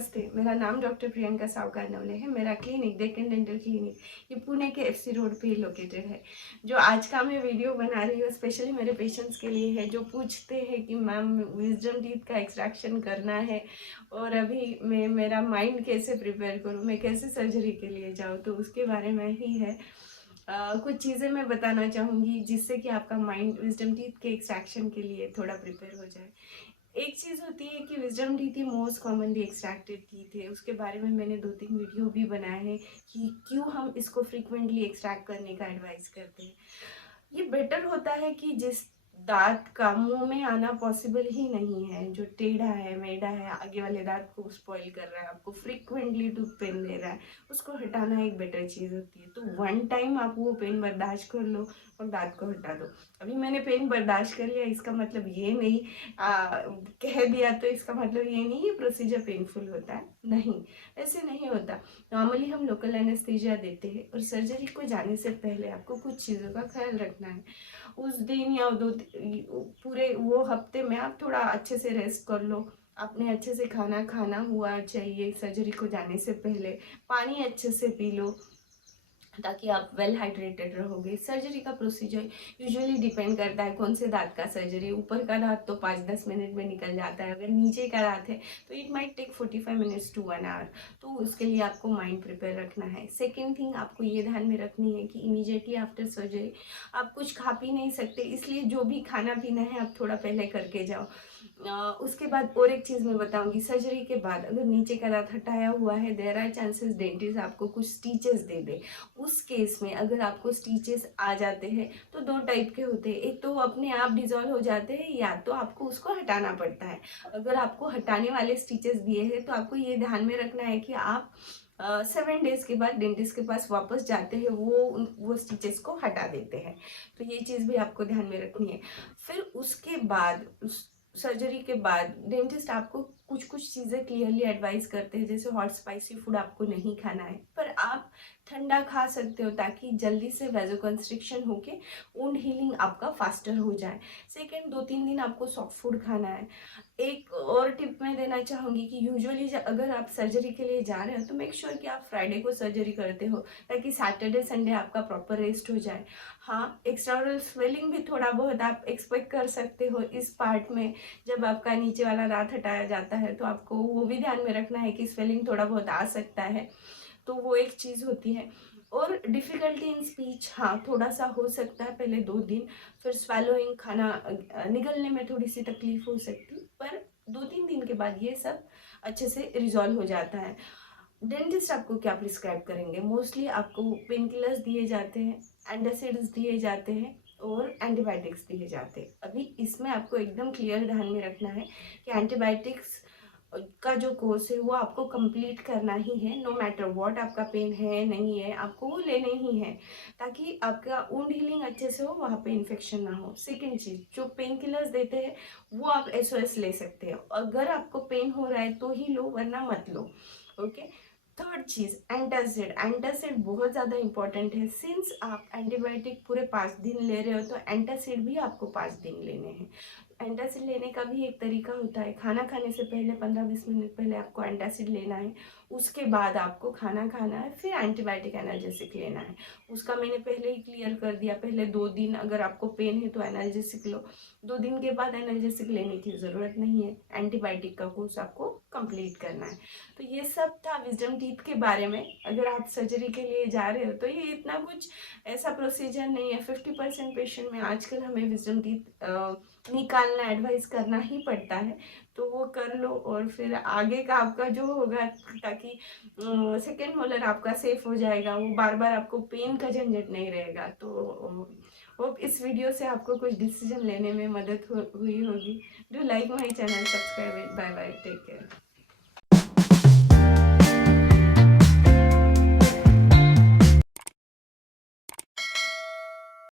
नमस्ते, मेरा नाम डॉक्टर प्रियंका सावकार-नवले है। मेरा क्लिनिक डेक्कन डेंटल क्लिनिक ये पुणे के एफसी रोड पे ही लोकेटेड है। जो आज का मैं वीडियो बना रही हूँ स्पेशली मेरे पेशेंट्स के लिए है जो पूछते हैं कि मैम विज़डम टीथ का एक्सट्रैक्शन करना है और अभी मैं मेरा माइंड कैसे प्रिपेयर करूँ, मैं कैसे सर्जरी के लिए जाऊँ, तो उसके बारे में ही है। कुछ चीज़ें मैं बताना चाहूँगी जिससे कि आपका माइंड विज़डम टीथ के एक्सट्रैक्शन के लिए थोड़ा प्रिपेयर हो जाए। एक चीज़ होती है कि विज़डम टीथ ही मोस्ट कॉमनली एक्सट्रैक्टेड टीथ है, उसके बारे में मैंने 2-3 वीडियो भी बनाए हैं कि क्यों हम इसको फ्रीक्वेंटली एक्सट्रैक्ट करने का एडवाइस करते हैं। ये बेटर होता है कि जिस दांत का मुंह में आना पॉसिबल ही नहीं है, जो टेढ़ा है मेढ़ा है, आगे वाले दांत को स्पॉइल कर रहा है, आपको फ्रीक्वेंटली टूथ पेन दे रहा है, उसको हटाना एक बेटर चीज़ होती है। तो वन टाइम आप वो पेन बर्दाश्त कर लो और दांत को हटा दो। अभी मैंने पेन बर्दाश्त कर लिया इसका मतलब ये नहीं, कह दिया तो इसका मतलब ये नहीं ये प्रोसीजर पेनफुल होता है, नहीं, ऐसे नहीं होता। नॉर्मली हम लोकल एनेस्थीसिया देते हैं और सर्जरी को जाने से पहले आपको कुछ चीज़ों का ख्याल रखना है। उस दिन या पूरे वो हफ्ते में आप थोड़ा अच्छे से रेस्ट कर लो, आपने अच्छे से खाना खाना हुआ चाहिए सर्जरी को जाने से पहले, पानी अच्छे से पी लो ताकि आप वेल हाइड्रेटेड रहोगे। सर्जरी का प्रोसीजर यूजुअली डिपेंड करता है कौन से दांत का सर्जरी। ऊपर का दांत तो 5-10 मिनट में निकल जाता है, अगर नीचे का दांत है तो it might take 45 minutes to 1 hour. तो उसके लिए आपको माइंड प्रिपेयर रखना है। सेकेंड थिंग आपको ये ध्यान में रखनी है कि इमीडिएटली आफ्टर सर्जरी आप कुछ खा पी नहीं सकते, इसलिए जो भी खाना पीना है आप थोड़ा पहले करके जाओ। उसके बाद और एक चीज़ मैं बताऊंगी, सर्जरी के बाद अगर नीचे का दांत हटाया हुआ है देयर आर चांसेस डेंटिस्ट आपको कुछ स्टिचेस दे दे। उस केस में अगर आपको स्टिचेस आ जाते हैं तो दो टाइप के होते हैं, एक तो वो अपने आप डिजॉल्व हो जाते हैं या तो आपको उसको हटाना पड़ता है। अगर आपको हटाने वाले स्टिचेस दिए हैं तो आपको ये ध्यान में रखना है कि आप 7 डेज के बाद डेंटिस्ट के पास वापस जाते हैं, वो स्टिचेस को हटा देते हैं। तो ये चीज़ भी आपको ध्यान में रखनी है। फिर उसके बाद सर्जरी के बाद डेंटिस्ट आपको कुछ कुछ चीज़ें क्लियरली एडवाइस करते हैं, जैसे हॉट स्पाइसी फूड आपको नहीं खाना है, पर आप ठंडा खा सकते हो ताकि जल्दी से वैसोकंस्ट्रिक्शन होके वुंड हीलिंग आपका फास्टर हो जाए। सेकेंड, 2-3 दिन आपको सॉफ्ट फूड खाना है। एक और टिप मैं देना चाहूँगी कि यूजुअली अगर आप सर्जरी के लिए जा रहे हो तो मेक श्योर कि आप फ्राइडे को सर्जरी करते हो ताकि सैटरडे संडे आपका प्रॉपर रेस्ट हो जाए। हाँ, एक्सटर्नल स्वेलिंग भी थोड़ा बहुत आप एक्सपेक्ट कर सकते हो इस पार्ट में। जब आपका नीचे वाला दांत हटाया जाता है तो आपको वो भी ध्यान में रखना है कि स्वेलिंग थोड़ा बहुत आ सकता है, तो वो एक चीज़ होती है। और डिफ़िकल्टी इन स्पीच, हाँ, थोड़ा सा हो सकता है पहले 2 दिन, फिर स्वेलोइंग खाना निगलने में थोड़ी सी तकलीफ हो सकती, पर 2-3 दिन के बाद ये सब अच्छे से रिजॉल्व हो जाता है। डेंटिस्ट आपको क्या प्रिस्क्राइब करेंगे, मोस्टली आपको पेन किलर्स दिए जाते हैं, एंटासिड्स दिए जाते हैं और एंटीबायोटिक्स दिए जाते हैं। अभी इसमें आपको एकदम क्लियर ध्यान में रखना है कि एंटीबायोटिक्स का जो कोर्स है वो आपको कंप्लीट करना ही है, नो मैटर व्हाट, आपका पेन है नहीं है आपको वो लेने ही है ताकि आपका वुंड हीलिंग अच्छे से हो, वहाँ पे इन्फेक्शन ना हो। सेकेंड चीज़, जो पेन किलर्स देते हैं वो आप एसओएस ले सकते हो, अगर आपको पेन हो रहा है तो ही लो वरना मत लो, ओके। थर्ड चीज़, एंटासिड। एंटासिड बहुत ज़्यादा इंपॉर्टेंट है, सिंस आप एंटीबायोटिक पूरे 5 दिन ले रहे हो तो एंटासिड भी आपको 5 दिन लेने हैं। एंटासिड लेने का भी एक तरीका होता है, खाना खाने से पहले 15-20 मिनट पहले आपको एंटासिड लेना है, उसके बाद आपको खाना खाना है, फिर एंटीबायोटिक एनाल्जेसिक लेना है। उसका मैंने पहले ही क्लियर कर दिया, पहले 2 दिन अगर आपको पेन है तो एनाल्जेसिक लो, 2 दिन के बाद एनाल्जेसिक लेने की ज़रूरत नहीं है, एंटीबायोटिक का कोर्स आपको कंप्लीट करना है। तो ये सब था विजडम टीथ के बारे में। अगर आप सर्जरी के लिए जा रहे हो तो ये इतना कुछ ऐसा प्रोसीजर नहीं है। 50% पेशेंट में आजकल हमें विजडम टीथ निकालना एडवाइस करना ही पड़ता है, तो वो कर लो और फिर आगे का आपका जो होगा, ताकि सेकेंड मोलर आपका सेफ हो जाएगा, वो बार बार आपको पेन का झंझट नहीं रहेगा। तो होप इस वीडियो से आपको कुछ डिसीजन लेने में मदद हुई होगी। Do like my channel, subscribe it, bye bye, take care.